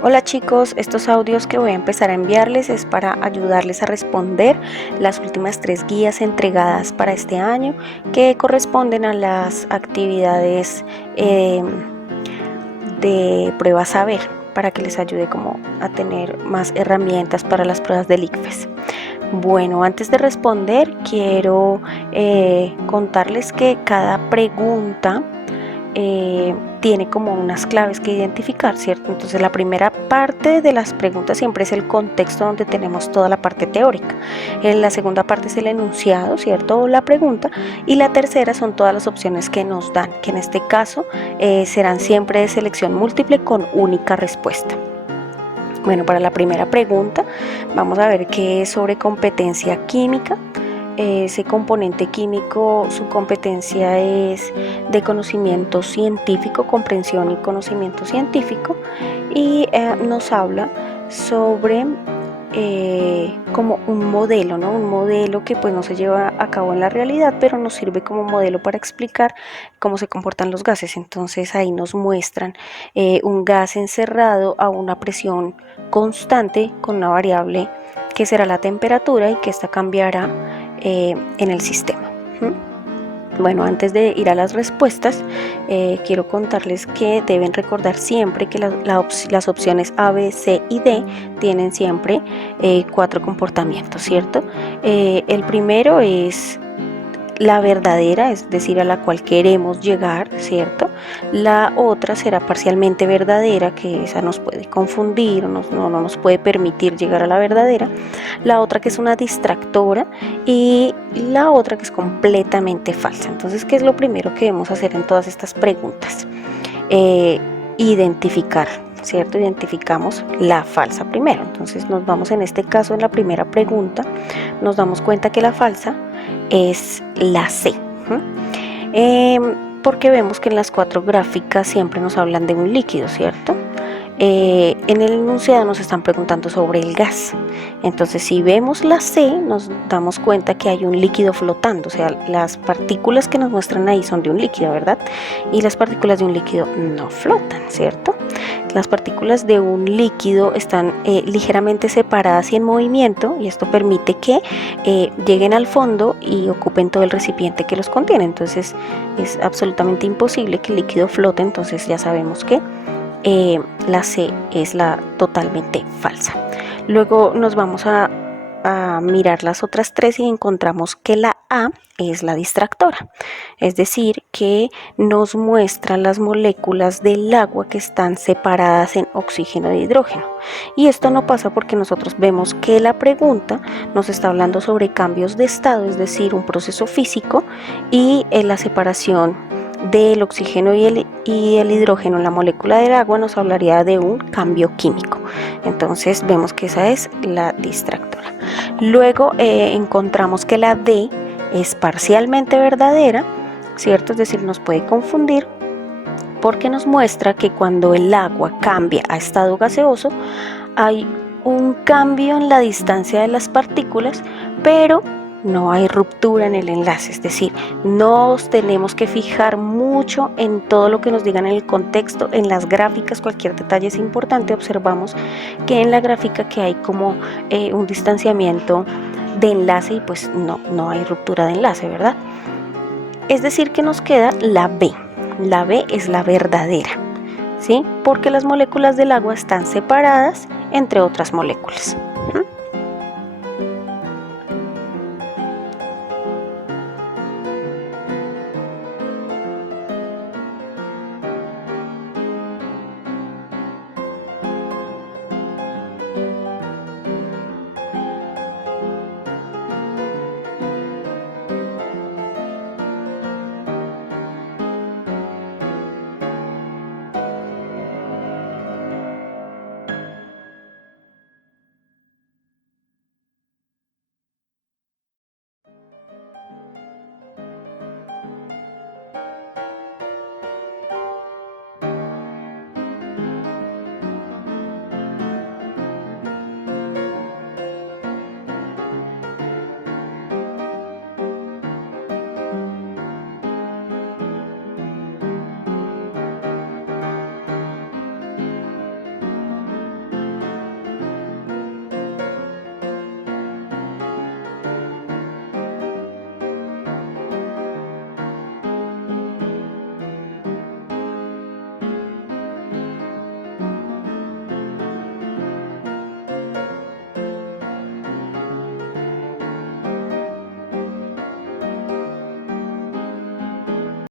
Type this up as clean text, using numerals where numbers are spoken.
Hola chicos, estos audios que voy a empezar a enviarles es para ayudarles a responder las últimas 3 guías entregadas para este año que corresponden a las actividades de prueba saber, para que les ayude como a tener más herramientas para las pruebas del ICFES. Bueno, antes de responder quiero contarles que cada pregunta tiene como unas claves que identificar, ¿cierto? Entonces la primera parte de las preguntas siempre es el contexto donde tenemos toda la parte teórica. La segunda parte es el enunciado, ¿cierto? O la pregunta. Y la tercera son todas las opciones que nos dan, que en este caso serán siempre de selección múltiple con única respuesta. Bueno, para la primera pregunta vamos a ver qué es sobre competencia química. Ese componente químico, su competencia es de conocimiento científico, comprensión y conocimiento científico, y nos habla sobre como un modelo, ¿no? Un modelo que pues no se lleva a cabo en la realidad, pero nos sirve como modelo para explicar cómo se comportan los gases. Entonces ahí nos muestran un gas encerrado a una presión constante con una variable que será la temperatura y que esta cambiará en el sistema. Bueno, antes de ir a las respuestas, quiero contarles que deben recordar siempre que las opciones A, B, C y D tienen siempre 4 comportamientos, ¿cierto? El primero es la verdadera, es decir, a la cual queremos llegar, ¿cierto? La otra será parcialmente verdadera, que esa nos puede confundir, no nos puede permitir llegar a la verdadera. La otra que es una distractora y la otra que es completamente falsa. Entonces, ¿qué es lo primero que debemos hacer en todas estas preguntas? Identificar, ¿cierto? Identificamos la falsa primero. Entonces nos vamos en este caso en la primera pregunta, nos damos cuenta que la falsa es la C, porque vemos que en las 4 gráficas siempre nos hablan de un líquido, ¿cierto? En el enunciado nos están preguntando sobre el gas. Entonces, si vemos la C, nos damos cuenta que hay un líquido flotando, o sea, las partículas que nos muestran ahí son de un líquido, ¿verdad? Y las partículas de un líquido no flotan, ¿cierto? Las partículas de un líquido están ligeramente separadas y en movimiento, y esto permite que lleguen al fondo y ocupen todo el recipiente que los contiene. Entonces, es absolutamente imposible que el líquido flote, entonces ya sabemos que la C es la totalmente falsa. Luego nos vamos a mirar las otras 3 y encontramos que la A es la distractora, es decir, que nos muestra las moléculas del agua que están separadas en oxígeno e hidrógeno. Y esto no pasa porque nosotros vemos que la pregunta nos está hablando sobre cambios de estado, es decir, un proceso físico, y la separación del oxígeno y el hidrógeno en la molécula del agua nos hablaría de un cambio químico. Entonces vemos que esa es la distractora. Luego encontramos que la D es parcialmente verdadera, ¿cierto? Es decir, nos puede confundir porque nos muestra que cuando el agua cambia a estado gaseoso hay un cambio en la distancia de las partículas, pero no hay ruptura en el enlace, es decir, nos tenemos que fijar mucho en todo lo que nos digan en el contexto, en las gráficas, cualquier detalle es importante. Observamos que en la gráfica que hay como un distanciamiento de enlace y pues no hay ruptura de enlace, ¿verdad? Es decir, que nos queda la B. La B es la verdadera, ¿sí? Porque las moléculas del agua están separadas entre otras moléculas.